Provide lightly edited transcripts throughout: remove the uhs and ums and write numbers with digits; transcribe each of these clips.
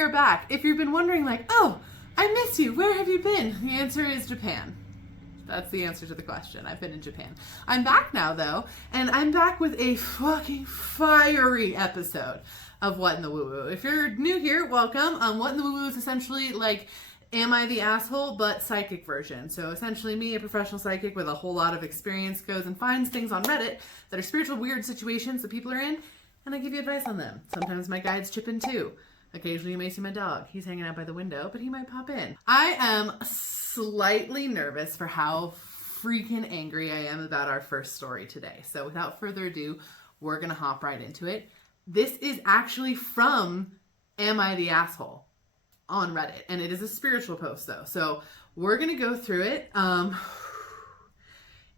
we are back. If you've been wondering like, oh, I miss you, where have you been? The answer is Japan. That's the answer to the question. I've been in Japan. I'm back now though, and I'm back with a fucking fiery episode of What in the Woo Woo. If you're new here, welcome. What in the Woo Woo is essentially like, am I the asshole, but psychic version. So essentially me, a professional psychic with a whole lot of experience, goes and finds things on Reddit that are spiritual weird situations that people are in, and I give you advice on them. Sometimes my guides chip in too. Occasionally you may see my dog. He's hanging out by the window, but he might pop in. I am slightly nervous for how freaking angry I am about our first story today. So without further ado, we're gonna hop right into it. This is actually from Am I the Asshole on Reddit, and it is a spiritual post though. So we're gonna go through it.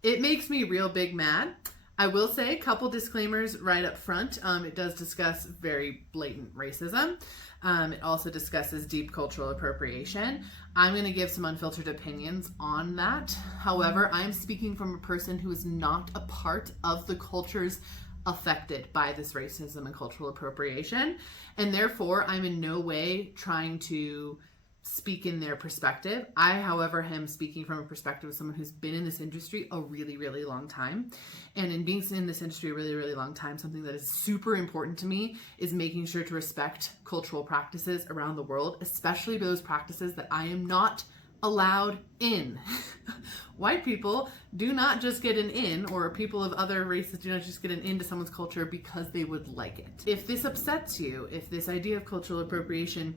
It makes me real big mad. I will say a couple disclaimers right up front. It does discuss very blatant racism. It also discusses deep cultural appropriation. I'm going to give some unfiltered opinions on that. However, I'm speaking from a person who is not a part of the cultures affected by this racism and cultural appropriation. And therefore, I'm in no way trying to speak in their perspective. I, however, am speaking from a perspective of someone who's been in this industry a really, really long time. And in being in this industry a really, really long time, something that is super important to me is making sure to respect cultural practices around the world, especially those practices that I am not allowed in. White people do not just get an in, or people of other races do not just get an into someone's culture because they would like it. If this upsets you, if this idea of cultural appropriation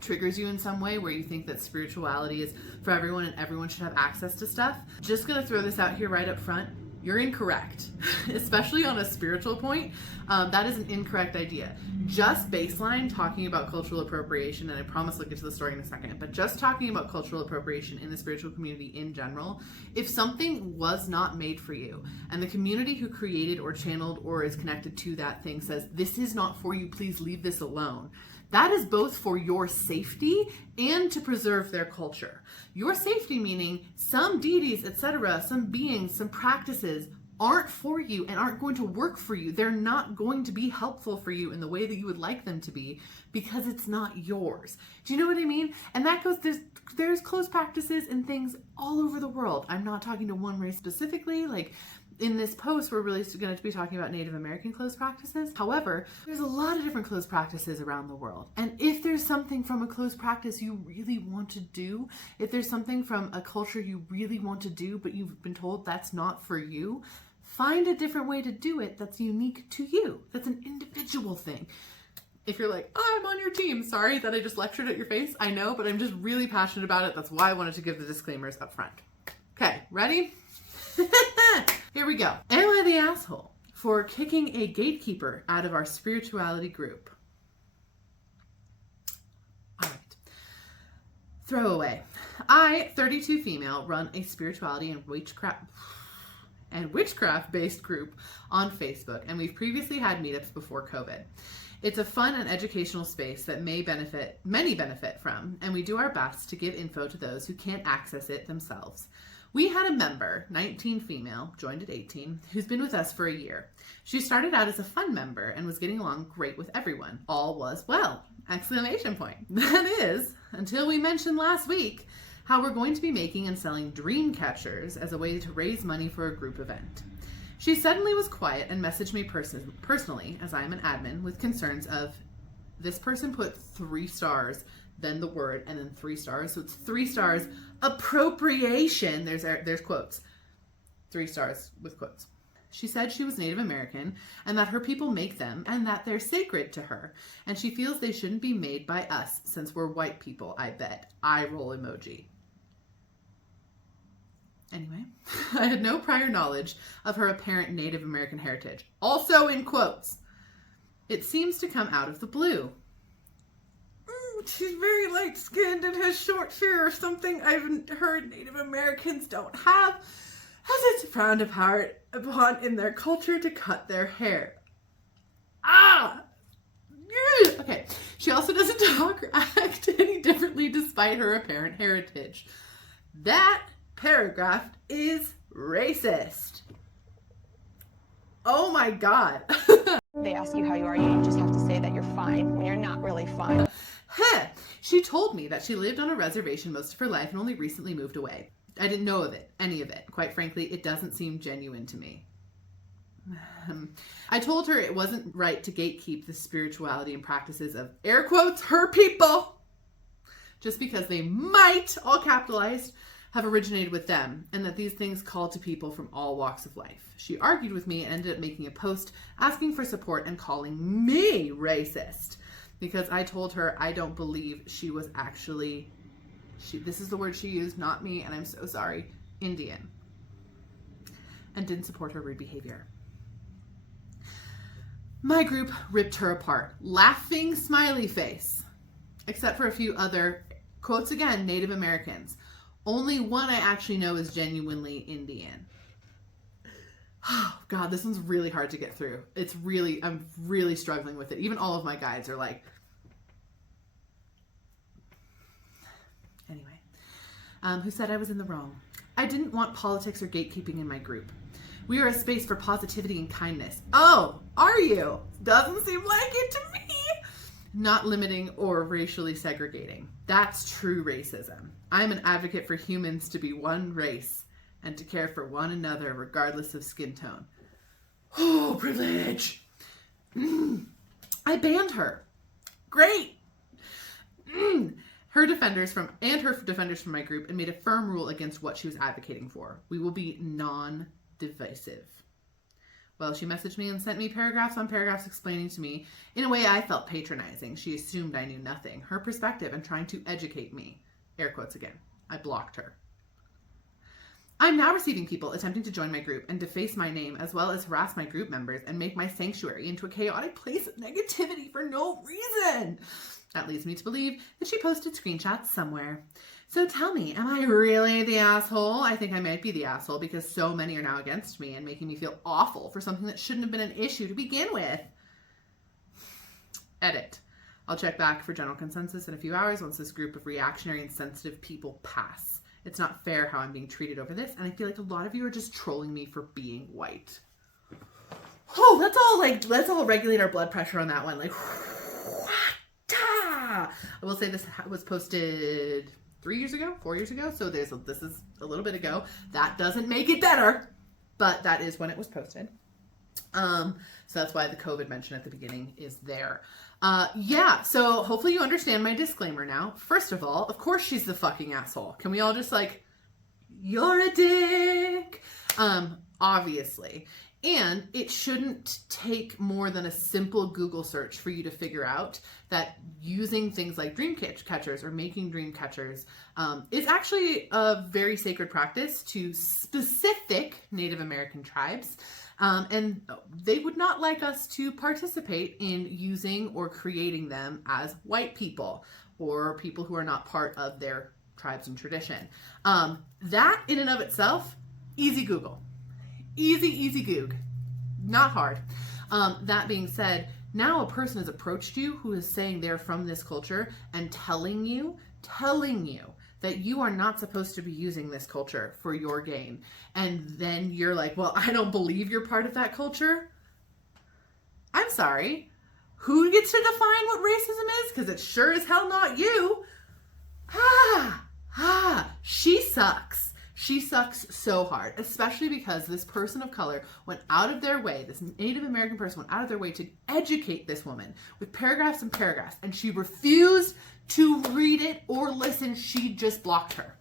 triggers you in some way where you think that spirituality is for everyone and everyone should have access to stuff, just gonna throw this out here right up front. You're incorrect, especially on a spiritual point. That is an incorrect idea. Just baseline talking about cultural appropriation, and I promise I'll get to the story in a second, but just talking about cultural appropriation in the spiritual community in general, if something was not made for you and the community who created or channeled or is connected to that thing says, this is not for you, please leave this alone, that is both for your safety and to preserve their culture. Your safety meaning some deities, etc., some beings, some practices aren't for you and aren't going to work for you. They're not going to be helpful for you in the way that you would like them to be because it's not yours. Do you know what I mean? And that goes, there's closed practices and things all over the world. I'm not talking to one race specifically, like in this post, we're really going to be talking about Native American closed practices. However, there's a lot of different closed practices around the world. And if there's something from a closed practice you really want to do, if there's something from a culture you really want to do, but you've been told that's not for you, find a different way to do it that's unique to you. That's an individual thing. If you're like, oh, I'm on your team, sorry that I just lectured at your face. I know, but I'm just really passionate about it. That's why I wanted to give the disclaimers up front. Okay, ready? Here we go. Am I the asshole for kicking a gatekeeper out of our spirituality group? All right. Throwaway. I, 32 female, run a spirituality and witchcraft-based group on Facebook, and we've previously had meetups before COVID. It's a fun and educational space that many benefit from, and we do our best to give info to those who can't access it themselves. We had a member, 19 female, joined at 18, who's been with us for a year. She started out as a fun member and was getting along great with everyone. All was well! Exclamation point. That is, until we mentioned last week how we're going to be making and selling dream catchers as a way to raise money for a group event. She suddenly was quiet and messaged me personally, as I am an admin, with concerns of, this person put 3 stars, then the word, and then 3 stars. So it's 3 stars, appropriation. There's quotes. 3 stars with quotes. She said she was Native American and that her people make them and that they're sacred to her. And she feels they shouldn't be made by us since we're white people, I bet. Eye roll emoji. Anyway, I had no prior knowledge of her apparent Native American heritage. Also in quotes. It seems to come out of the blue. She's very light-skinned and has short hair or something I've heard Native Americans don't have, as it's frowned upon in their culture to cut their hair. Okay. She also doesn't talk or act any differently despite her apparent heritage. That paragraph is racist. Oh my God. They ask you how you are, you just have to say that you're fine when you're not really fine. Huh. She told me that she lived on a reservation most of her life and only recently moved away. I didn't know of it, any of it. Quite frankly, it doesn't seem genuine to me. I told her it wasn't right to gatekeep the spirituality and practices of, air quotes, her people, just because they might, all capitalized, have originated with them, and that these things call to people from all walks of life. She argued with me and ended up making a post asking for support and calling me racist because I told her I don't believe she was actually, this is the word she used, not me, and I'm so sorry, Indian, and didn't support her rude behavior. My group ripped her apart, laughing smiley face, except for a few other, quotes again, Native Americans. Only one I actually know is genuinely Indian. Oh God, this one's really hard to get through. I'm really struggling with it. Even all of my guides are like, anyway, who said I was in the wrong. I didn't want politics or gatekeeping in my group. We are a space for positivity and kindness. Oh, are you? Doesn't seem like it to me. Not limiting or racially segregating. That's true racism. I'm an advocate for humans to be one race and to care for one another regardless of skin tone. Oh, privilege. I banned her. Great. Her defenders from my group and made a firm rule against what she was advocating for. We will be non-divisive. Well, she messaged me and sent me paragraphs on paragraphs explaining to me, in a way I felt patronizing. She assumed I knew nothing, her perspective, and trying to educate me. Air quotes again. I blocked her. I'm now receiving people attempting to join my group and deface my name, as well as harass my group members and make my sanctuary into a chaotic place of negativity for no reason. That leads me to believe that she posted screenshots somewhere. So tell me, am I really the asshole? I think I might be the asshole because so many are now against me and making me feel awful for something that shouldn't have been an issue to begin with. Edit. I'll check back for general consensus in a few hours once this group of reactionary and sensitive people pass. It's not fair how I'm being treated over this, and I feel like a lot of you are just trolling me for being white. Oh, let's all regulate our blood pressure on that one. Like, I will say this was posted 4 years ago. So this is a little bit ago. That doesn't make it better, but that is when it was posted. So that's why the COVID mention at the beginning is there. Yeah, so hopefully you understand my disclaimer now. First of all, of course she's the fucking asshole. Can we all just like, you're a dick? Obviously. And it shouldn't take more than a simple Google search for you to figure out that using things like dream catchers or making dream catchers is actually a very sacred practice to specific Native American tribes. And they would not like us to participate in using or creating them as white people or people who are not part of their tribes and tradition. That in and of itself, easy Google. Easy goog. Not hard. That being said, now a person has approached you who is saying they're from this culture and telling you that you are not supposed to be using this culture for your gain. And then you're like, well, I don't believe you're part of that culture. I'm sorry. Who gets to define what racism is? Because it's sure as hell not you. She sucks. She sucks so hard, especially because this person of color went out of their way, this Native American person went out of their way to educate this woman with paragraphs and paragraphs, and she refused to read it or listen. She just blocked her.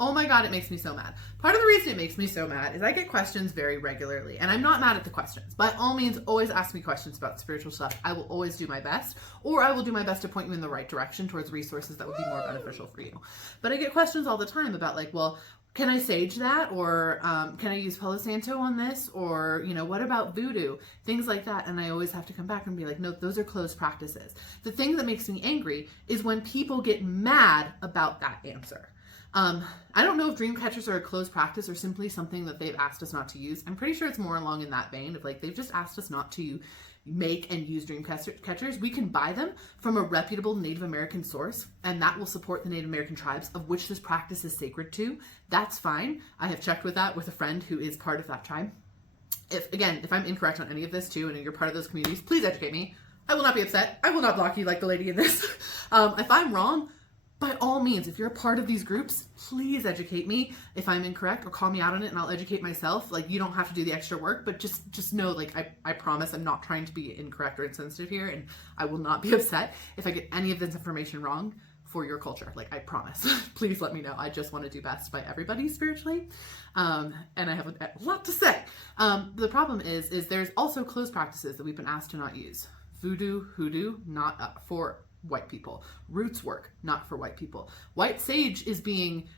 Oh my God, it makes me so mad. Part of the reason it makes me so mad is I get questions very regularly, and I'm not mad at the questions. By all means, always ask me questions about spiritual stuff. I will always do my best, or I will do my best to point you in the right direction towards resources that would be more beneficial for you. But I get questions all the time about like, well, can I sage that? Or can I use Palo Santo on this? Or, you know, what about voodoo? Things like that. And I always have to come back and be like, no, those are closed practices. The thing that makes me angry is when people get mad about that answer. I don't know if dream catchers are a closed practice or simply something that they've asked us not to use. I'm pretty sure it's more along in that vein of like, they've just asked us not to make and use dream catchers. We can buy them from a reputable Native American source, and that will support the Native American tribes of which this practice is sacred to. That's fine. I have checked with that with a friend who is part of that tribe. If I'm incorrect on any of this too, and you're part of those communities, please educate me. I will not be upset. I will not block you like the lady in this. If I'm wrong, by all means, if you're a part of these groups, please educate me if I'm incorrect, or call me out on it and I'll educate myself. Like, you don't have to do the extra work, but just know, like, I promise I'm not trying to be incorrect or insensitive here, and I will not be upset if I get any of this information wrong for your culture. Like, I promise. Please let me know. I just want to do best by everybody spiritually. And I have a lot to say. The problem is there's also closed practices that we've been asked to not use. Voodoo, hoodoo, not for white people. Roots work, not for white people. White sage is being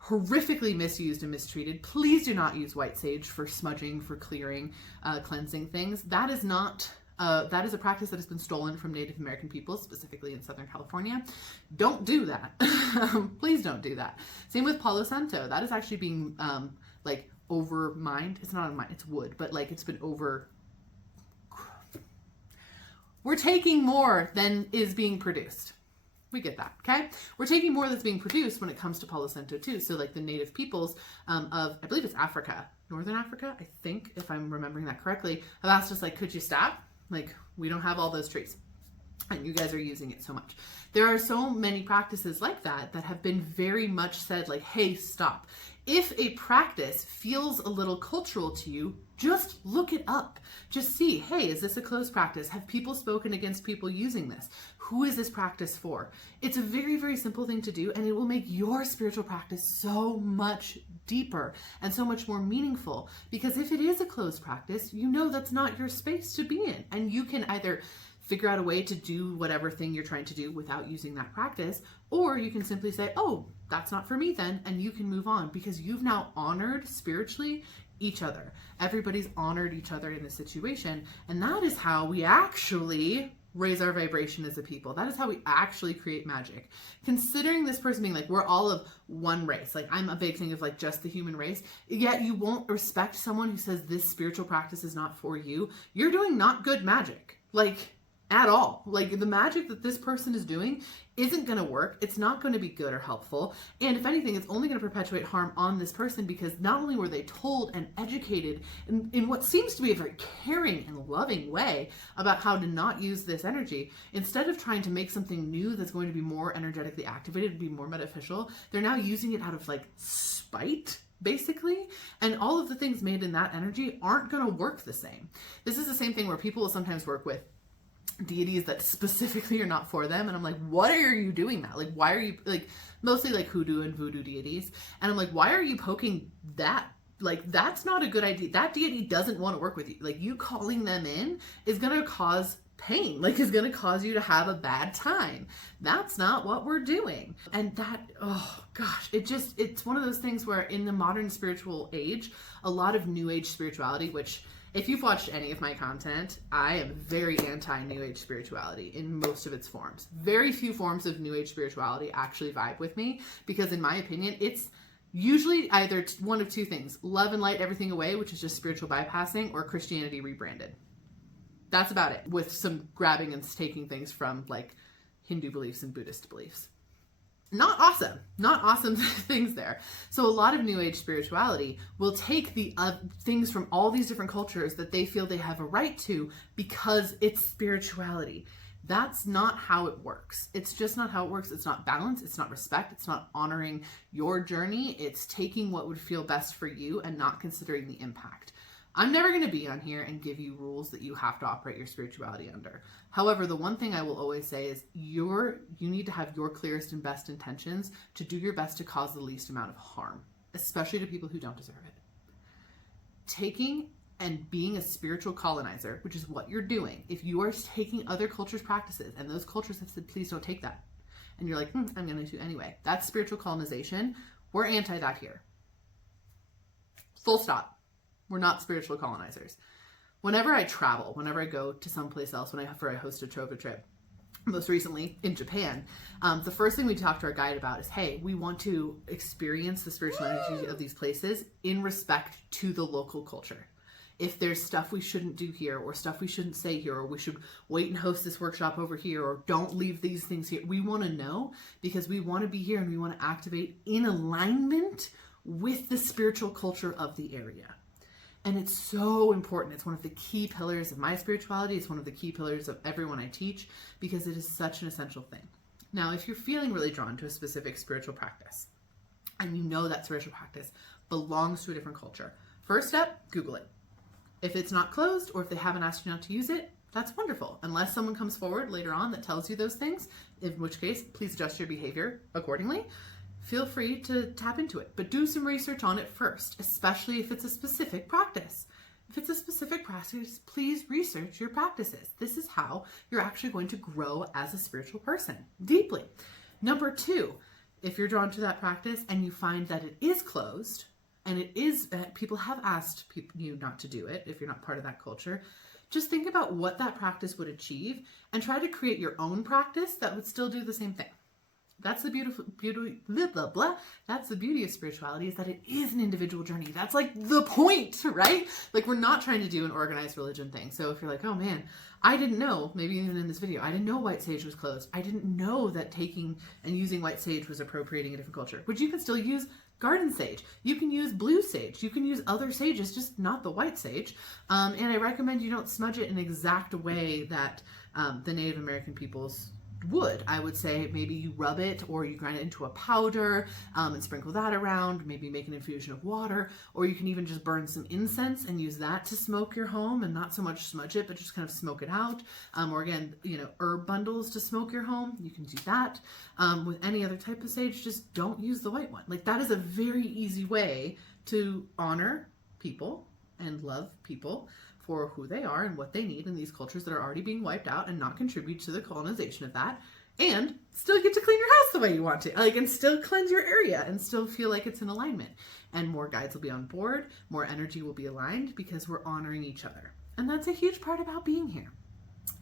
horrifically misused and mistreated. Please do not use white sage for smudging, for clearing, cleansing things. That is not... that is a practice that has been stolen from Native American peoples, specifically in Southern California. Don't do that. Please don't do that. Same with Palo Santo. That is actually being like over mined. It's not a mine, it's wood, but like it's been over. We're taking more than is being produced. We get that, okay? We're taking more that's being produced when it comes to Palo Santo too. So like the native peoples of, I believe it's Africa, Northern Africa, I think, if I'm remembering that correctly, have asked us, like, could you stop? Like, we don't have all those trees and you guys are using it so much. There are so many practices like that that have been very much said, like, hey, stop. If a practice feels a little cultural to you, just look it up. Just see, hey, is this a closed practice? Have people spoken against people using this? Who is this practice for? It's a very, very simple thing to do, and it will make your spiritual practice so much deeper and so much more meaningful. Because if it is a closed practice, you know that's not your space to be in. And you can either figure out a way to do whatever thing you're trying to do without using that practice, or you can simply say, oh, that's not for me then, and you can move on, because you've now honored spiritually each other. Everybody's honored each other in this situation, and that is how we actually raise our vibration as a people. That is how we actually create magic. Considering this person being like, we're all of one race. Like, I'm a big thing of like just the human race, yet you won't respect someone who says this spiritual practice is not for you. You're doing not good magic. Like, at all. Like, the magic that this person is doing isn't going to work. It's not going to be good or helpful. And if anything, it's only going to perpetuate harm on this person, because not only were they told and educated in what seems to be a very caring and loving way about how to not use this energy, instead of trying to make something new that's going to be more energetically activated and be more beneficial, they're now using it out of like spite, basically. And all of the things made in that energy aren't going to work the same. This is the same thing where people will sometimes work with deities that specifically are not for them, and I'm like, what are you doing that? Like, why are you, like, mostly like hoodoo and voodoo deities, and I'm like, why are you poking that? Like, that's not a good idea. That deity doesn't want to work with you. Like, you calling them in is going to cause pain, like, is going to cause you to have a bad time. That's not what we're doing. And that, oh gosh, it's one of those things where in the modern spiritual age, a lot of new age spirituality, which, if you've watched any of my content, I am very anti-New Age spirituality in most of its forms. Very few forms of New Age spirituality actually vibe with me, because in my opinion, it's usually either one of two things: love and light everything away, which is just spiritual bypassing, or Christianity rebranded. That's about it, with some grabbing and taking things from like Hindu beliefs and Buddhist beliefs. Not awesome things there. So a lot of New Age spirituality will take the things from all these different cultures that they feel they have a right to because it's spirituality. That's not how it works. It's just not how it works. It's not balance. It's not respect. It's not honoring your journey. It's taking what would feel best for you and not considering the impact. I'm never going to be on here and give you rules that you have to operate your spirituality under. However, the one thing I will always say is you need to have your clearest and best intentions to do your best to cause the least amount of harm, especially to people who don't deserve it. Taking and being a spiritual colonizer, which is what you're doing, if you are taking other cultures' practices and those cultures have said, please don't take that, and you're like, I'm going to anyway, that's spiritual colonization. We're anti that here. Full stop. We're not spiritual colonizers. Whenever I travel, whenever I go to someplace else, whenever I host a Trova trip, most recently in Japan, the first thing we talk to our guide about is, hey, we want to experience the spiritual energy of these places in respect to the local culture. If there's stuff we shouldn't do here, or stuff we shouldn't say here, or we should wait and host this workshop over here, or don't leave these things here, we want to know, because we want to be here and we want to activate in alignment with the spiritual culture of the area. And it's so important. It's one of the key pillars of my spirituality. It's one of the key pillars of everyone I teach, because it is such an essential thing. Now, if you're feeling really drawn to a specific spiritual practice, and you know that spiritual practice belongs to a different culture, first step, Google it. If it's not closed, or if they haven't asked you not to use it, that's wonderful. Unless someone comes forward later on that tells you those things, in which case, please adjust your behavior accordingly. Feel free to tap into it, but do some research on it first, especially if it's a specific practice. If it's a specific practice, please research your practices. This is how you're actually going to grow as a spiritual person, deeply. Number 2, if you're drawn to that practice and you find that it is closed, and it is, people have asked you not to do it if you're not part of that culture, just think about what that practice would achieve and try to create your own practice that would still do the same thing. That's the beauty, blah, blah, blah. That's the beauty of spirituality, is that it is an individual journey. That's like the point, right? Like, we're not trying to do an organized religion thing. So if you're like, oh man, I didn't know, maybe even in this video, I didn't know white sage was closed. I didn't know that taking and using white sage was appropriating a different culture, which you can still use garden sage. You can use blue sage. You can use other sages, just not the white sage. And I recommend you don't smudge it in an exact way that the Native American peoples would. I would say maybe you rub it, or you grind it into a powder and sprinkle that around, maybe make an infusion of water, or you can even just burn some incense and use that to smoke your home, and not so much smudge it, but just kind of smoke it out. Or again, herb bundles to smoke your home. You can do that. With any other type of sage, just don't use the white one. Like, that is a very easy way to honor people and love people for who they are and what they need in these cultures that are already being wiped out, and not contribute to the colonization of that, and still get to clean your house the way you want to, and still cleanse your area and still feel like it's in alignment. And more guides will be on board, more energy will be aligned, because we're honoring each other. And that's a huge part about being here.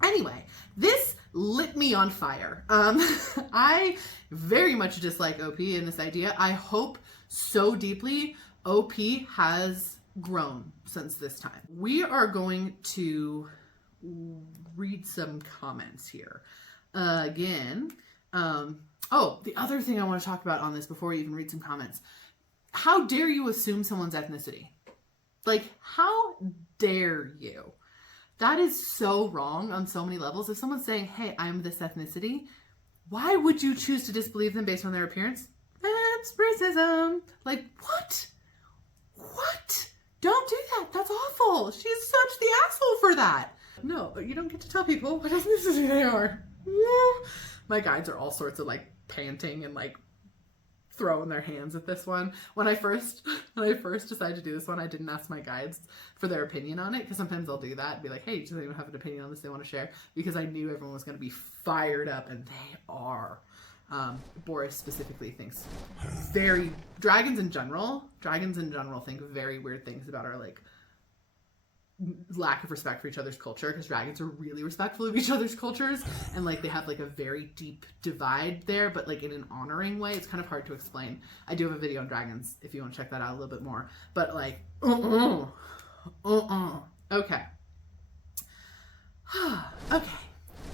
Anyway, this lit me on fire. I very much dislike OP in this idea. I hope so deeply OP has grown since this time. We are going to read some comments here. The other thing I want to talk about on this before we even read some comments. How dare you assume someone's ethnicity? Like, how dare you? That is so wrong on so many levels. If someone's saying, hey, I'm this ethnicity, why would you choose to disbelieve them based on their appearance? That's racism. Like, what? What? Don't do that. That's awful. She's such the asshole for that. No, you don't get to tell people what ethnicity they are. My guides are all sorts of like panting and like throwing their hands at this one. When I first decided to do this one, I didn't ask my guides for their opinion on it, because sometimes I'll do that and be like, hey, does anyone have an opinion on this they want to share? Because I knew everyone was going to be fired up, and they are. Boris specifically thinks dragons in general think very weird things about our like lack of respect for each other's culture, because dragons are really respectful of each other's cultures, and like they have like a very deep divide there, but like in an honoring way. It's kind of hard to explain. I do have a video on dragons if you want to check that out a little bit more, but like okay. Okay,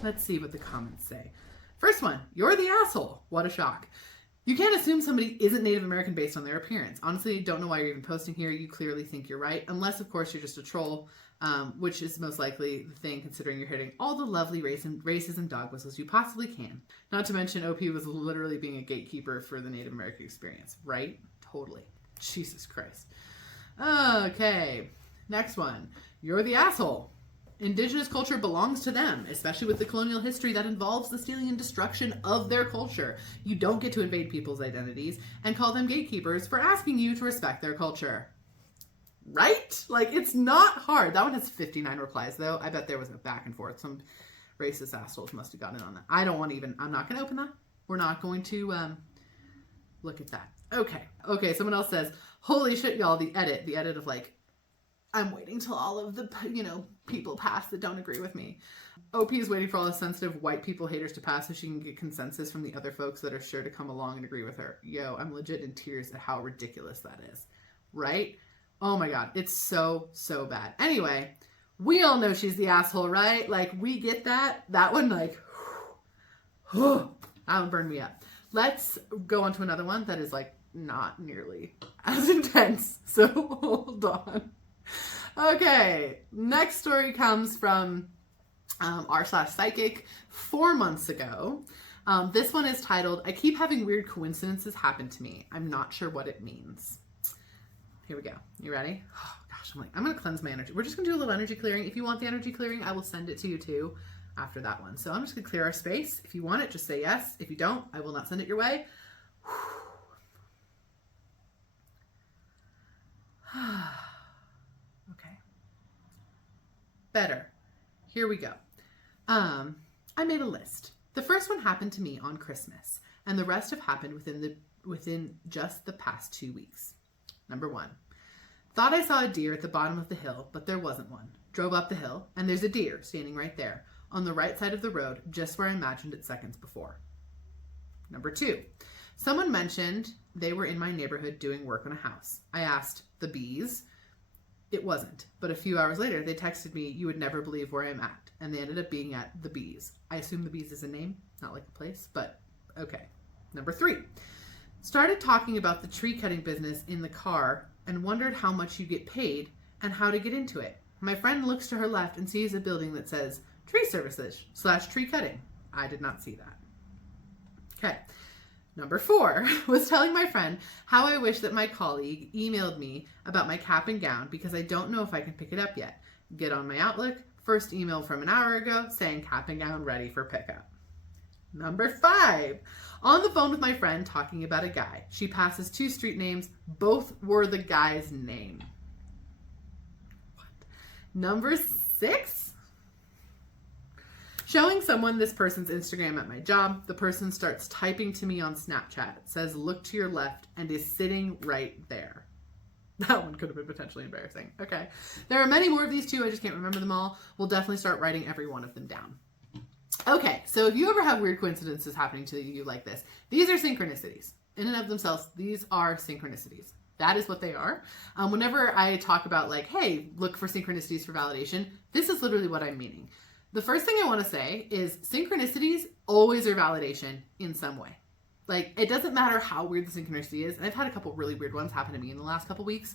let's see what the comments say. First one, you're the asshole. What a shock. You can't assume somebody isn't Native American based on their appearance. Honestly, don't know why you're even posting here. You clearly think you're right. Unless, of course, you're just a troll, which is most likely the thing, considering you're hitting all the lovely races and dog whistles you possibly can. Not to mention, OP was literally being a gatekeeper for the Native American experience, right? Totally. Jesus Christ. Okay, next one. You're the asshole. Indigenous culture belongs to them, especially with the colonial history that involves the stealing and destruction of their culture. You don't get to invade people's identities and call them gatekeepers for asking you to respect their culture. Right? Like, it's not hard. That one has 59 replies, though. I bet there was a back and forth. Some racist assholes must have gotten in on that. I'm not going to open that. We're not going to look at that. Okay, someone else says, holy shit, y'all, the edit of like, I'm waiting till all of the, people pass that don't agree with me. OP is waiting for all the sensitive white people haters to pass so she can get consensus from the other folks that are sure to come along and agree with her. Yo, I'm legit in tears at how ridiculous that is. Right? Oh my God. It's so, so bad. Anyway, we all know she's the asshole, right? Like, we get that. That one, like, that one burned me up. Let's go on to another one that is, like, not nearly as intense. So, hold on. Okay, next story comes from r/psychic 4 months ago. This one is titled, I keep having weird coincidences happen to me. I'm not sure what it means. Here we go. You ready? Oh gosh, I'm going to cleanse my energy. We're just going to do a little energy clearing. If you want the energy clearing, I will send it to you too after that one. So I'm just going to clear our space. If you want it, just say yes. If you don't, I will not send it your way. Okay. Better. Here we go. I made a list. The first one happened to me on Christmas, and the rest have happened within just the past 2 weeks. Number 1. Thought I saw a deer at the bottom of the hill, but there wasn't one. Drove up the hill, and there's a deer standing right there, on the right side of the road, just where I imagined it seconds before. Number 2. Someone mentioned they were in my neighborhood doing work on a house. I asked, the bees? It wasn't, but a few hours later, they texted me, you would never believe where I'm at, and they ended up being at the bees. I assume the bees is a name, not like a place, but okay. Number 3. Started talking about the tree cutting business in the car and wondered how much you get paid and how to get into it. My friend looks to her left and sees a building that says tree services / tree cutting. I did not see that. Okay. Number 4 was telling my friend how I wish that my colleague emailed me about my cap and gown because I don't know if I can pick it up yet. Get on my Outlook. First email from an hour ago saying cap and gown ready for pickup. Number 5, on the phone with my friend talking about a guy. She passes 2 street names. Both were the guy's name. What? Number 6, showing someone this person's Instagram at my job. The person starts typing to me on Snapchat. It says, look to your left, and is sitting right there. That one could have been potentially embarrassing. Okay. There are many more of these too. I just can't remember them all. We'll definitely start writing every one of them down. Okay. So if you ever have weird coincidences happening to you like this, these are synchronicities. In and of themselves, these are synchronicities. That is what they are. Whenever I talk about like, hey, look for synchronicities for validation, this is literally what I'm meaning. The first thing I want to say is synchronicities always are validation in some way. Like, it doesn't matter how weird the synchronicity is. And I've had a couple really weird ones happen to me in the last couple weeks.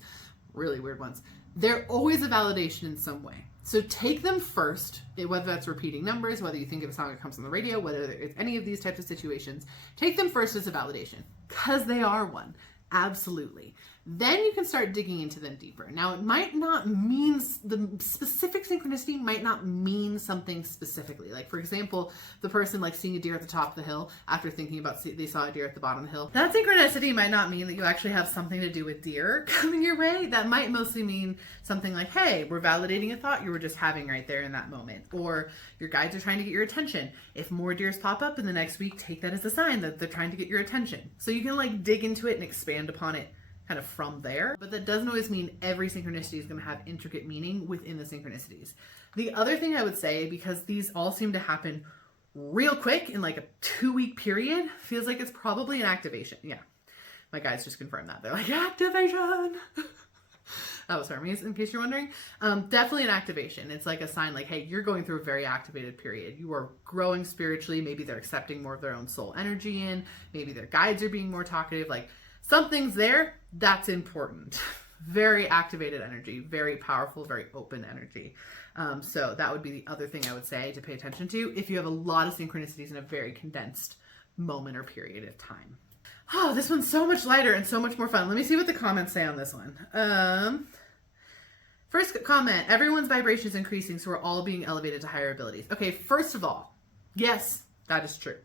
Really weird ones. They're always a validation in some way. So take them first, whether that's repeating numbers, whether you think of a song that comes on the radio, whether it's any of these types of situations, take them first as a validation because they are one. Absolutely. Then you can start digging into them deeper. Now, it might not mean, the specific synchronicity might not mean something specifically. Like, for example, the person like seeing a deer at the top of the hill after thinking about they saw a deer at the bottom of the hill. That synchronicity might not mean that you actually have something to do with deer coming your way. That might mostly mean something like, hey, we're validating a thought you were just having right there in that moment. Or your guides are trying to get your attention. If more deers pop up in the next week, take that as a sign that they're trying to get your attention. So you can like dig into it and expand upon it kind of from there, but that doesn't always mean every synchronicity is going to have intricate meaning within the synchronicities. The other thing I would say, because these all seem to happen real quick in like a 2-week period, feels like it's probably an activation. Yeah, my guys just confirmed that. They're like, activation! That was Hermes, in case you're wondering. Definitely an activation. It's like a sign like, hey, you're going through a very activated period. You are growing spiritually. Maybe they're accepting more of their own soul energy in. Maybe their guides are being more talkative. Like, something's there. That's important. Very activated energy, very powerful, very open energy. So that would be the other thing I would say to pay attention to if you have a lot of synchronicities in a very condensed moment or period of time. Oh, this one's so much lighter and so much more fun. Let me see what the comments say on this one. First comment, everyone's vibration is increasing, so we're all being elevated to higher abilities. Okay, first of all, yes, that is true.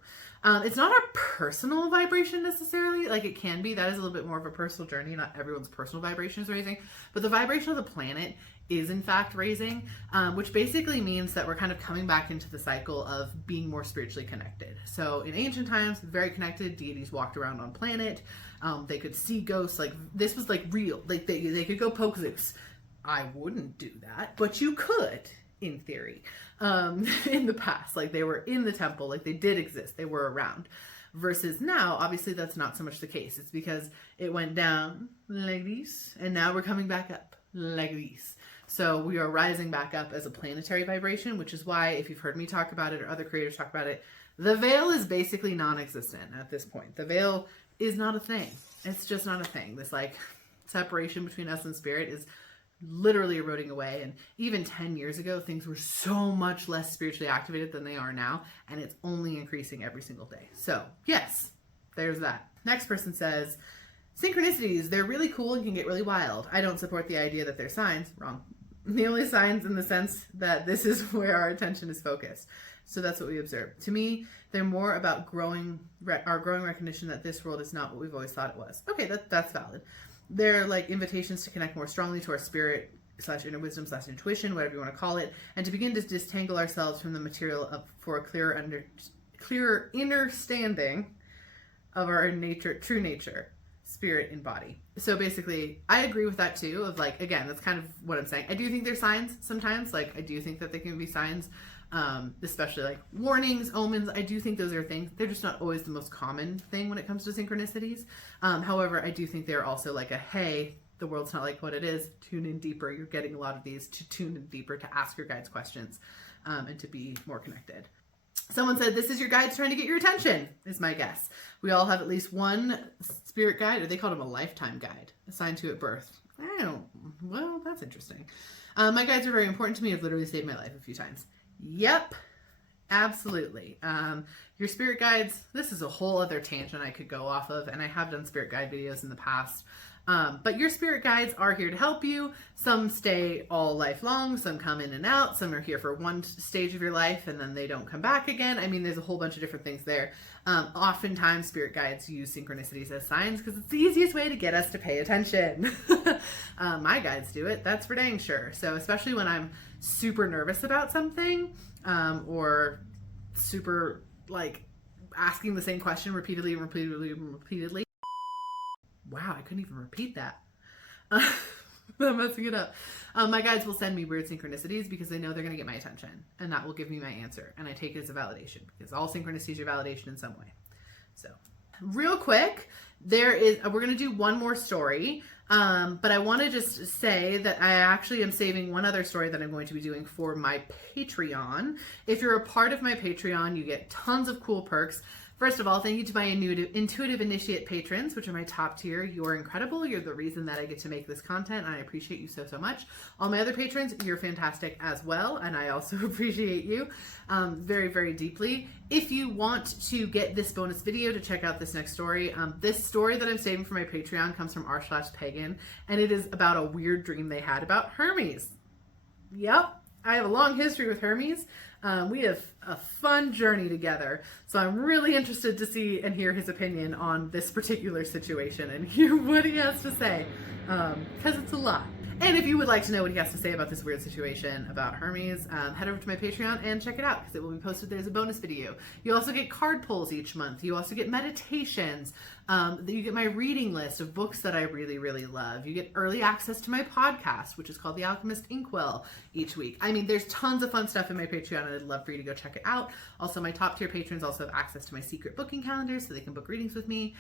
It's not a personal vibration necessarily, like it can be. That is a little bit more of a personal journey. Not everyone's personal vibration is raising, but the vibration of the planet is in fact raising, which basically means that we're kind of coming back into the cycle of being more spiritually connected. So in ancient times, very connected, deities walked around on planet. They could see ghosts. Like this was like real. Like they could go poke Zeus. I wouldn't do that, but you could. In theory, in the past, like they were in the temple, like they did exist, they were around, versus now, obviously that's not so much the case. It's because it went down like this, and now we're coming back up like this. So we are rising back up as a planetary vibration, which is why, if you've heard me talk about it or other creators talk about it, the veil is basically non-existent at this point. The veil is not a thing. It's just not a thing. This like separation between us and spirit is literally eroding away. And even 10 years ago, things were so much less spiritually activated than they are now. And it's only increasing every single day. So yes, there's that. Next person says, synchronicities, they're really cool and can get really wild. I don't support the idea that they're signs. Wrong. The only signs in the sense that this is where our attention is focused. So that's what we observe. To me, they're more about our growing recognition that this world is not what we've always thought it was. Okay, that's valid. They're like invitations to connect more strongly to our spirit / inner wisdom / intuition, whatever you want to call it, and to begin to disentangle ourselves from the material for a clearer understanding of our true nature, spirit and body. So basically, I agree with that too, of like, again, that's kind of what I'm saying. I do think they're signs sometimes. Like, I do think that they can be signs, especially like warnings, omens. I do think those are things. They're just not always the most common thing when it comes to synchronicities. However, I do think they're also like a, hey, the world's not like what it is. Tune in deeper. You're getting a lot of these to tune in deeper, to ask your guides questions, and to be more connected. Someone said, this is your guides trying to get your attention, is my guess. We all have at least one spirit guide, or they called him a lifetime guide, assigned to at birth. Well, that's interesting. My guides are very important to me. Have literally saved my life a few times. Yep, absolutely. Your spirit guides, this is a whole other tangent I could go off of, and I have done spirit guide videos in the past. But your spirit guides are here to help you. Some stay all life long, some come in and out, some are here for one stage of your life and then they don't come back again. I mean, there's a whole bunch of different things there. Oftentimes spirit guides use synchronicities as signs because it's the easiest way to get us to pay attention. My guides do it, that's for dang sure. So especially when I'm super nervous about something, or super like asking the same question repeatedly. Wow, I couldn't even repeat that. I'm messing it up. My guides will send me weird synchronicities because they know they're going to get my attention, and that will give me my answer. And I take it as a validation because all synchronicities are validation in some way. So real quick, we're going to do one more story. But I want to just say that I actually am saving one other story that I'm going to be doing for my Patreon. If you're a part of my Patreon, you get tons of cool perks. First of all, thank you to my Intuitive Initiate patrons, which are my top tier. You are incredible. You're the reason that I get to make this content, and I appreciate you so, so much. All my other patrons, you're fantastic as well, and I also appreciate you very, very deeply. If you want to get this bonus video to check out this next story, this story that I'm saving for my Patreon comes from r/pagan, and it is about a weird dream they had about Hermes. Yep, I have a long history with Hermes. We have a fun journey together, so I'm really interested to see and hear his opinion on this particular situation and hear what he has to say, because it's a lot. And if you would like to know what he has to say about this weird situation about Hermes, head over to my Patreon and check it out because it will be posted there as a bonus video. You also get card pulls each month. You also get meditations. You get my reading list of books that I really, really love. You get early access to my podcast, which is called The Alchemist Inkwell, each week. I mean, there's tons of fun stuff in my Patreon, and I'd love for you to go check it out. Also, my top tier patrons also have access to my secret booking calendar, so they can book readings with me,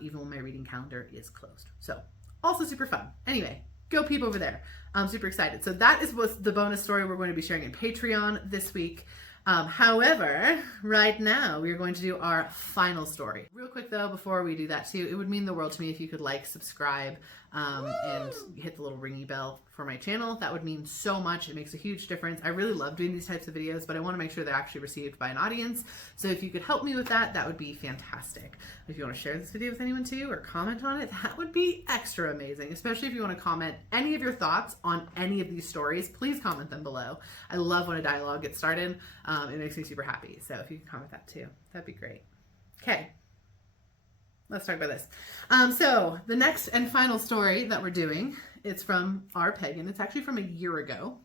even when my reading calendar is closed. So, also super fun. Anyway, go peep over there. I'm super excited. So that is what's the bonus story we're going to be sharing in Patreon this week. However, right now we are going to do our final story. Real quick though, before we do that too, it would mean the world to me if you could like, subscribe, and hit the little ringy bell for my channel. That would mean so much. It makes a huge difference. I really love doing these types of videos, but I want to make sure they're actually received by an audience. So if you could help me with that, that would be fantastic. If you want to share this video with anyone too, or comment on it, that would be extra amazing, especially if you want to comment any of your thoughts on any of these stories. Please comment them below. I love when a dialogue gets started. It makes me super happy. So if you can comment that too, that'd be great. Okay. Let's talk about this. So the next and final story that we're doing, it's from r/pagan. It's actually from a year ago.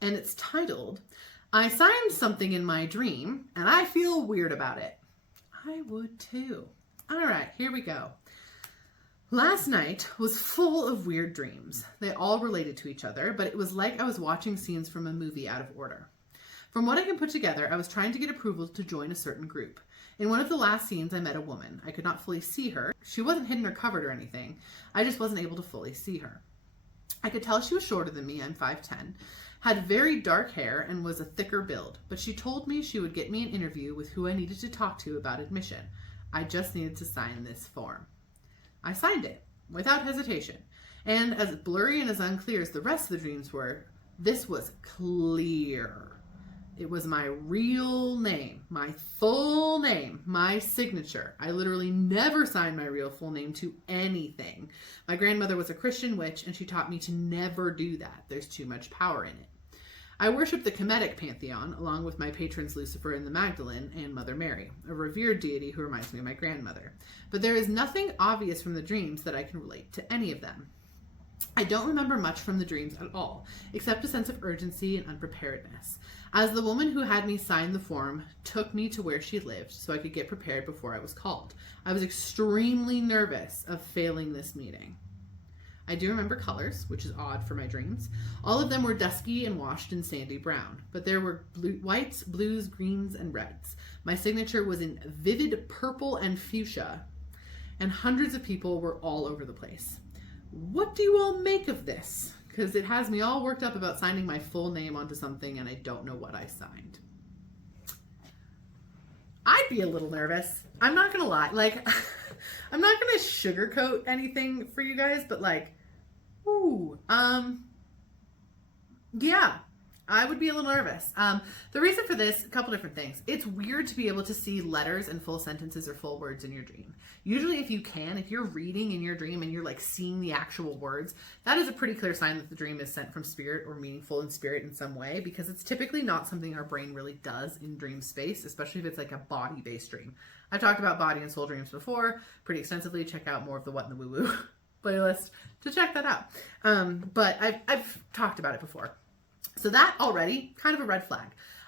And it's titled, I signed something in my dream and I feel weird about it. I would too. All right, here we go. Last night was full of weird dreams. They all related to each other, but it was like I was watching scenes from a movie out of order. From what I can put together, I was trying to get approval to join a certain group. In one of the last scenes, I met a woman. I could not fully see her. She wasn't hidden or covered or anything. I just wasn't able to fully see her. I could tell she was shorter than me. I'm 5'10", had very dark hair, and was a thicker build. But she told me she would get me an interview with who I needed to talk to about admission. I just needed to sign this form. I signed it without hesitation. And as blurry and as unclear as the rest of the dreams were, this was clear. It was my real name, my full name, my signature. I literally never signed my real full name to anything. My grandmother was a Christian witch, and she taught me to never do that. There's too much power in it. I worship the Kemetic pantheon, along with my patrons Lucifer and the Magdalene and Mother Mary, a revered deity who reminds me of my grandmother. But there is nothing obvious from the dreams that I can relate to any of them. I don't remember much from the dreams at all, except a sense of urgency and unpreparedness, as the woman who had me sign the form took me to where she lived so I could get prepared before I was called. I was extremely nervous of failing this meeting. I do remember colors, which is odd for my dreams. All of them were dusky and washed in sandy brown, but there were whites, blues, greens, and reds. My signature was in vivid purple and fuchsia, and hundreds of people were all over the place. What do you all make of this? Because it has me all worked up about signing my full name onto something and I don't know what I signed. I'd be a little nervous. I'm not going to lie. Like, I'm not going to sugarcoat anything for you guys, but like, yeah, I would be a little nervous. The reason for this, a couple different things. It's weird to be able to see letters and full sentences or full words in your dream. Usually if you're reading in your dream and you're like seeing the actual words, that is a pretty clear sign that the dream is sent from spirit or meaningful in spirit in some way, because it's typically not something our brain really does in dream space, especially if it's like a body-based dream. I've talked about body and soul dreams before pretty extensively. Check out more of the What in the Woo Woo playlist to check that out. But I've talked about it before. So that already kind of a red flag.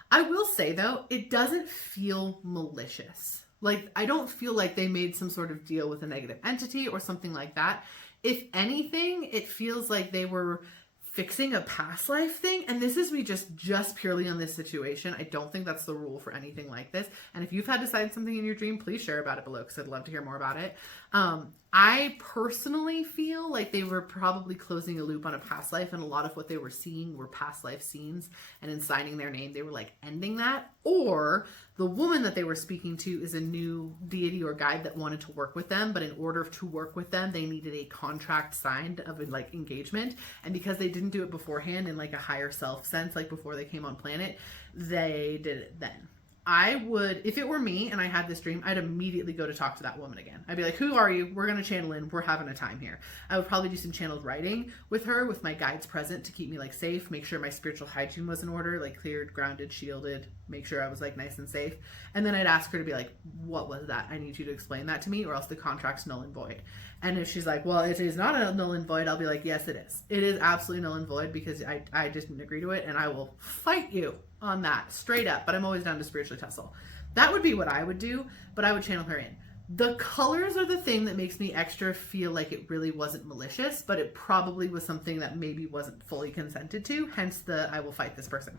I will say though, it doesn't feel malicious. Like, I don't feel like they made some sort of deal with a negative entity or something like that. If anything, it feels like they were fixing a past life thing. And this is me just purely on this situation. I don't think that's the rule for anything like this. And if you've had to sign something in your dream, please share about it below, because I'd love to hear more about it. I personally feel like they were probably closing a loop on a past life, and a lot of what they were seeing were past life scenes, and in signing their name, they were like ending that. Or the woman that they were speaking to is a new deity or guide that wanted to work with them, but in order to work with them, they needed a contract signed of a like engagement. And because they didn't do it beforehand in like a higher self sense, like before they came on planet, they did it then. I would, if it were me and I had this dream, I'd immediately go to talk to that woman again. I'd be like, who are you? We're going to channel in. We're having a time here. I would probably do some channeled writing with her, with my guides present to keep me like safe, make sure my spiritual hygiene was in order, like cleared, grounded, shielded, make sure I was like nice and safe. And then I'd ask her to be like, what was that? I need you to explain that to me, or else the contract's null and void. And if she's like, well, it is not a null and void, I'll be like, yes, it is. It is absolutely null and void, because I just didn't agree to it, and I will fight you on that straight up. But I'm always down to spiritually tussle. That would be what I would do, but I would channel her in. The colors are the thing that makes me extra feel like it really wasn't malicious, but it probably was something that maybe wasn't fully consented to, hence the I will fight this person.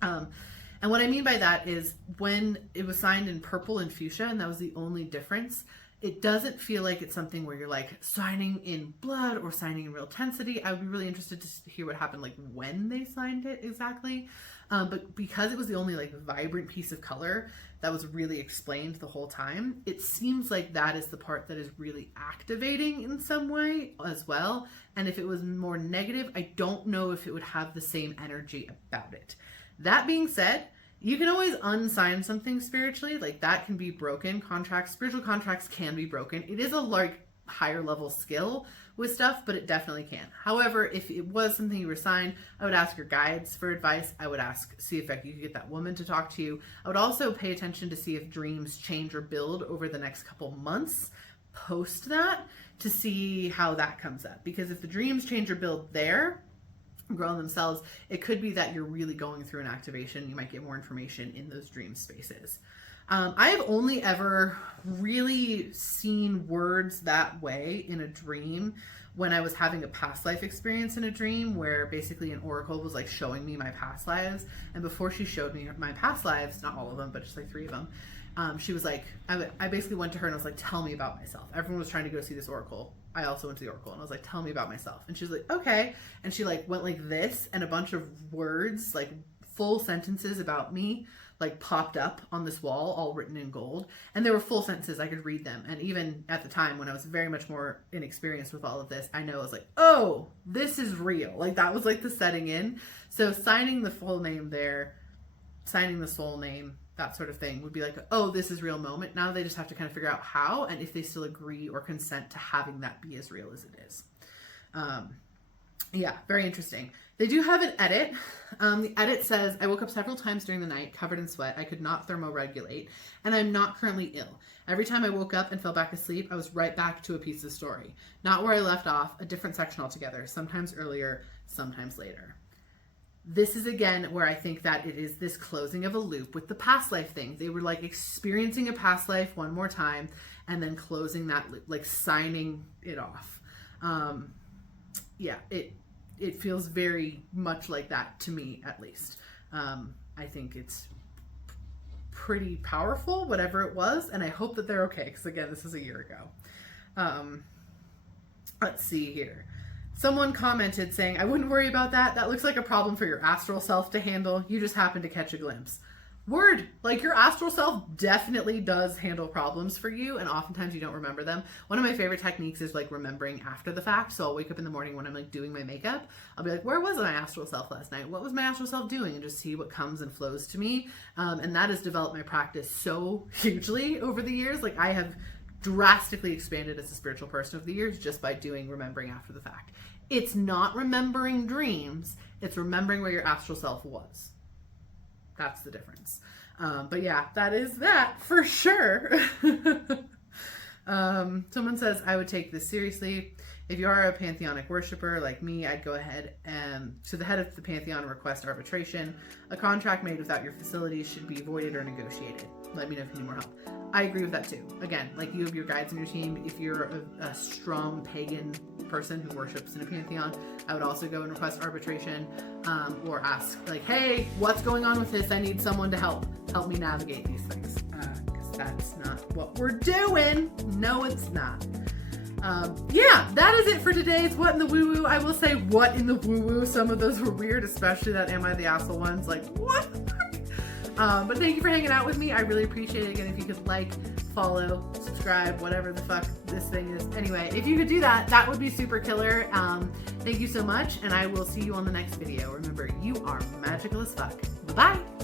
And what I mean by that is when it was signed in purple and fuchsia, and that was the only difference, it doesn't feel like it's something where you're like signing in blood or signing in real intensity. I would be really interested to hear what happened like when they signed it exactly. But because it was the only like vibrant piece of color that was really explained the whole time, it seems like that is the part that is really activating in some way as well. And if it was more negative, I don't know if it would have the same energy about it. That being said, you can always unsign something spiritually, like that can be broken. Spiritual contracts can be broken. It is a like higher level skill with stuff, but it definitely can. However, if it was something you were signed, I would ask your guides for advice. I would see if you could get that woman to talk to you. I would also pay attention to see if dreams change or build over the next couple months post that, to see how that comes up. Because if the dreams change or build there, grow themselves, it could be that you're really going through an activation. You might get more information in those dream spaces. I have only ever really seen words that way in a dream when I was having a past life experience in a dream, where basically an oracle was like showing me my past lives. And before she showed me my past lives, not all of them, but just like 3 of them, she was like, I basically went to her and I was like, tell me about myself. Everyone was trying to go see this oracle. I also went to the oracle and I was like, tell me about myself. And she was like, okay. And she like went like this, and a bunch of words, like full sentences about me, like popped up on this wall, all written in gold. And they were full sentences. I could read them. And even at the time when I was very much more inexperienced with all of this, I know I was like, oh, this is real. Like that was like the setting in. So signing the full name there, signing the soul name, that sort of thing would be like, oh, this is real moment. Now they just have to kind of figure out how and if they still agree or consent to having that be as real as it is. Yeah, very interesting. They do have an edit. The edit says, I woke up several times during the night, covered in sweat. I could not thermoregulate, and I'm not currently ill. Every time I woke up and fell back asleep, I was right back to a piece of story. Not where I left off, a different section altogether, sometimes earlier, sometimes later. This is again where I think that it is this closing of a loop with the past life thing. They were like experiencing a past life one more time and then closing that loop, like signing it off. Yeah, it feels very much like that to me, at least. I think it's pretty powerful, whatever it was, and I hope that they're okay, because again, this is a year ago. Let's see here. Someone commented saying, I wouldn't worry about that. That looks like a problem for your astral self to handle. You just happen to catch a glimpse. Word, like your astral self definitely does handle problems for you, and oftentimes you don't remember them. One of my favorite techniques is like remembering after the fact. So I'll wake up in the morning when I'm like doing my makeup. I'll be like, where was my astral self last night? What was my astral self doing? And just see what comes and flows to me. And that has developed my practice so hugely over the years. Like I have drastically expanded as a spiritual person over the years just by doing remembering after the fact. It's not remembering dreams. It's remembering where your astral self was. That's the difference. But yeah, that is that for sure. Someone says, I would take this seriously. If you are a pantheonic worshiper like me, I'd go ahead to the head of the pantheon and request arbitration. A contract made without your facilities should be voided or negotiated. Let me know if you need more help. I agree with that too. Again, like you have your guides in your team. If you're a strong pagan person who worships in a pantheon, I would also go and request arbitration, or ask like, hey, what's going on with this? I need someone to help me navigate these things. Because that's not what we're doing. No, it's not. Yeah, that is it for today's What in the Woo Woo. I will say what in the woo woo. Some of those were weird, especially that Am I the Asshole ones. Like, what the fuck? But thank you for hanging out with me. I really appreciate it. Again, if you could like, follow, subscribe, whatever the fuck this thing is. Anyway, if you could do that, that would be super killer. Thank you so much, and I will see you on the next video. Remember, you are magical as fuck. Bye-bye.